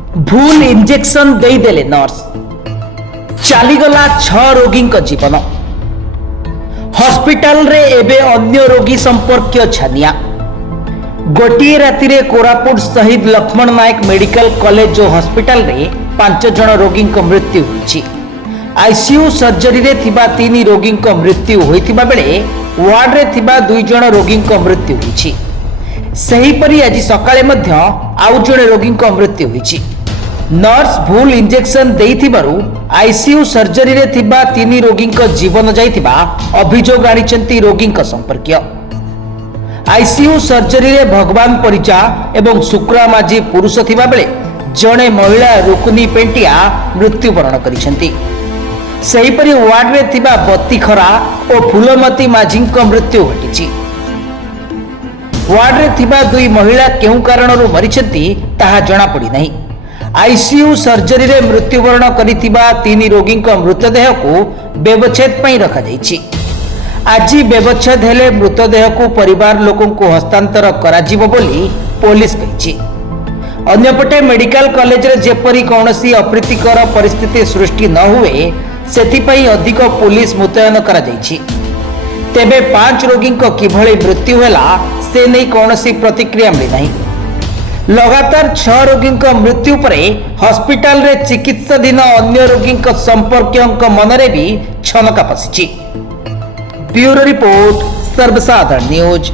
भूल injection देदेले nurse चलीगला 6 रोगी जीवन हॉस्पिटल रे एबे अन्य रोगी संपर्क छानिया गोटे राति रे कोरापुट शहीद लक्ष्मण नायक मेडिकल कॉलेज और हॉस्पिटल रे 5 जन रोगी मृत्यु होइछि। आईसीयू सर्जरी रे थिबा 3 रोगी मृत्यु होइथिबा बेले वार्ड रे थिबा 2 जन रोगी मृत्यु होइछि। सेहीपरि आज सकाळे मध्य आउ जणे रोगी मृत्यु होइछि। नर्स भूल इंजेक्शन देइथिबारु आईसीयू सर्जरी रे थिबा 3 रोगी जीवन जाइथिबा अभियोग आनिचंती रोगी संपर्कीय। आईसीयू सर्जरी रे भगवान परिचा एवं शुक्ला माझी पुरुष थिबा बेले जणे महिला रुकुनी पेंटिया मृत्युवरण करिसेंती। सेहीपरि वार्ड रे थिबा बत्तीखरा और फूलमती माझी मृत्यु घटिछि। वार्ड रे थिबा 2 महिला केउ कारणरू मरिसेंती ताहा जणा पड़ी नाही। आईसीयू सर्जरी रे मृत्युवरण करिथिबा 3 रोगी मृतदेह को व्यवच्छेद पई रखा जाइछि। आज व्यवच्छेद हेले मृतदेह को परिवार लोकों को हस्तांतर कराजिबो बोली पुलिस कहिछि। अन्यपटे मेडिकल कॉलेज रे जेपरी कौनसी अप्रीतिकर परिस्थिति सृष्टि न हुए सेथिपई अधिक पुलिस मुतयन करा जाइछि। तेबे 5 रोगी किभଳି मृत्यु होला से नहीं कौनसी प्रतिक्रिया मिली नहीं। लगातार 6 रोगी मृत्यु पर हॉस्पिटल रे चिकित्साधीन अन्य रोगी संपर्क मनरे भी छनका पशिछि। ब्यूरो रिपोर्ट सर्वसाधारण न्यूज।